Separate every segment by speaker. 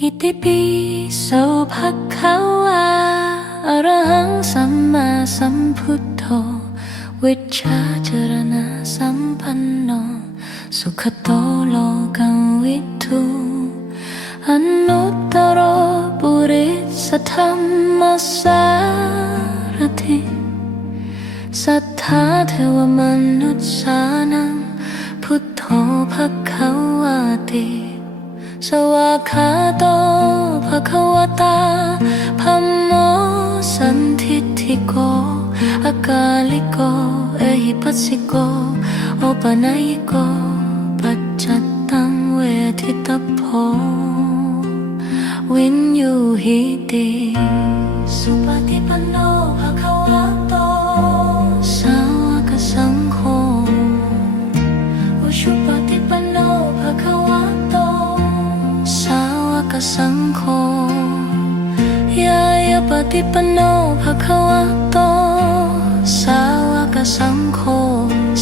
Speaker 1: อิติปิโสภะคะวาอรหังสัมมาสัมพุทโธวิชชาจรณะสัมปันโน สุขโตโลกังวิทูอนุตตรปุริสธรรมสารถิ สัทธาเทวมนุษย์สา สวาโตภะคะวตาธัมโมสันทิฏฐิโกอากาลิโก เอหิปัสสิโก โอปะนายโก ปัจจัตตังเวทิตโพวินยูหิติสุปฏิปันโนภะคะวะโต สาวกสังโฆอุชุป สังโฆยายปฏิปันโนภควะโต สาวกสังโฆ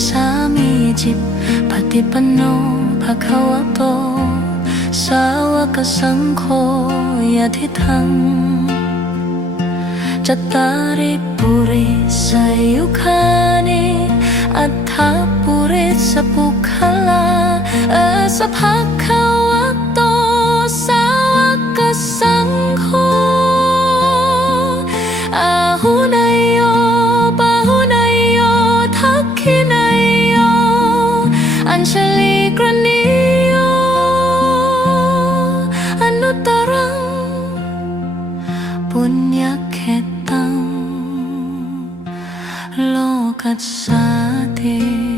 Speaker 1: สามีจิตปฏิปันโนภควะโต สาวกสังโฆยะทิทังจตาริปุริสยุคานิอัฏฐปุริสปุคลาเอสภะค ปุญญเขตังโลกัสสาติ